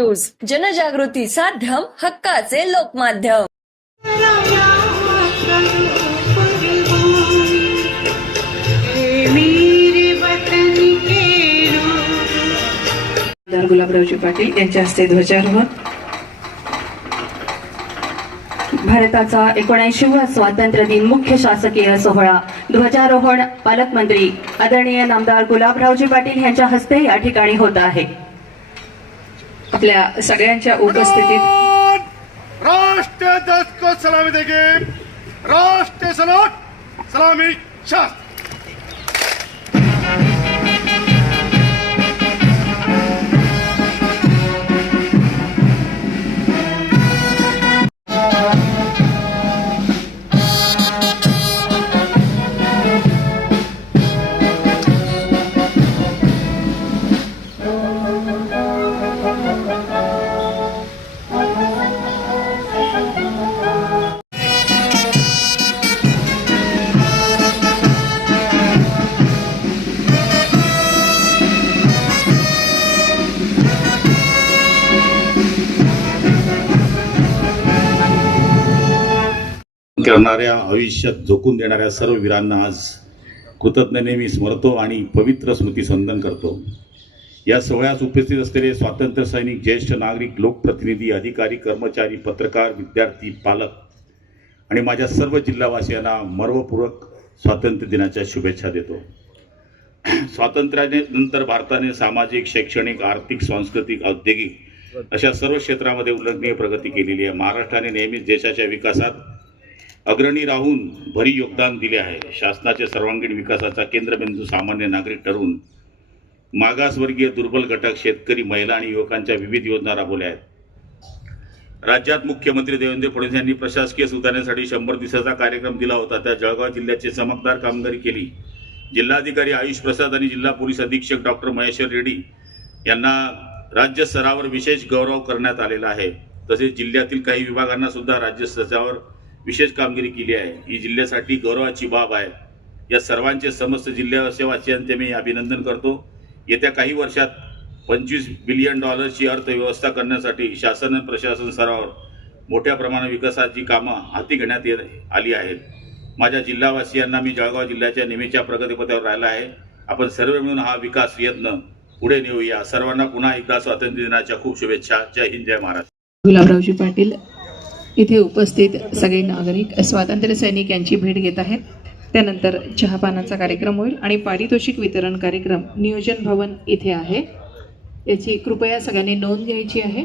News. जनजागृती साध्यम हक्काचे लोकमाध्यम. गुलाबरावजी पाटील यांच्या हस्ते ध्वजारोहण. भारताचा एकोणऐंशीवा स्वातंत्र्य दिन मुख्य शासकीय सोहळा. ध्वजारोहण पालकमंत्री आदरणीय नामदार गुलाबरावजी पाटील यांच्या हस्ते या ठिकाणी होत आहे. आपल्या सगळ्यांच्या उपस्थितीत. राष्ट्र ध्वज को सलामी देंगे राष्ट्र सलाट सलामी शास्त्र. करणाऱ्या आयुष्यात झोकून देणाऱ्या सर्व वीरांना आज कृतज्ञ मी स्मरतो आणि पवित्र स्मृती संदन करतो. या सोहळ्यास उपस्थित असलेले स्वातंत्र्य सैनिक ज्येष्ठ नागरिक लोकप्रतिनिधी अधिकारी कर्मचारी पत्रकार विद्यार्थी पालक आणि माझ्या सर्व जिल्हावासियांना मर्वपूर्वक स्वातंत्र्य दिनाच्या शुभेच्छा देतो. स्वातंत्र्याने नंतर भारताने सामाजिक शैक्षणिक आर्थिक सांस्कृतिक औद्योगिक अशा सर्व क्षेत्रामध्ये उल्लेखनीय प्रगती केलेली आहे. महाराष्ट्राने नेहमीच देशाच्या विकासात अग्रणी राहून भरी योगदान दिले आहे. शासनाच्या सर्वांगीण विकासाचा केंद्रबिंदू सामान्य नागरिक ठरून मागासवर्गीय दुर्बल घटक शेतकरी महिला आणि युवकांच्या विविध योजना राबवल्या आहेत. राज्यात मुख्यमंत्री देवेंद्र फडणवीस यांनी प्रशासकीय सुधारण्यासाठी शंभर दिवसाचा कार्यक्रम दिला होता. त्या जळगाव जिल्ह्याची चमकदार कामगिरी केली. जिल्हाधिकारी आयुष प्रसाद आणि जिल्हा पोलीस अधीक्षक डॉक्टर महेश्वर रेड्डी यांना राज्य स्तरावर विशेष गौरव करण्यात आलेला आहे. तसेच जिल्ह्यातील काही विभागांना सुद्धा राज्य स्तरावर विशेष कामगिरी केली आहे. ही जिल्ह्यासाठी गौरवाची बाब आहे. या सर्वांचे समस्त जिल्ह्यावासियांचे मी अभिनंदन करतो. येत्या काही वर्षात पंचवीस बिलियन डॉलरची अर्थव्यवस्था करण्यासाठी शासन आणि प्रशासन स्तरावर मोठ्या प्रमाणात विकासाची कामं हाती घेण्यात येत आली आहेत. माझ्या जिल्हावासियांना मी जळगाव जिल्ह्याच्या नेहमीच्या प्रगतीपथावर राहिला आहे. आपण सर्व मिळून हा विकास यत्न पुढे नेऊया. सर्वांना पुन्हा एकदा स्वातंत्र्य दिनाच्या खूप शुभेच्छा. जय हिंद जय महाराष्ट्र. गुलाबरावजी पाटील इथे उपस्थित सगळे नागरिक स्वातंत्र्य सैनिक यांची भेट घेत आहेत. त्यानंतर चहापानाचा कार्यक्रम होईल आणि पारितोषिक वितरण कार्यक्रम नियोजन भवन इथे आहे. याची कृपया सगळ्यांनी नोंद घ्यायची आहे.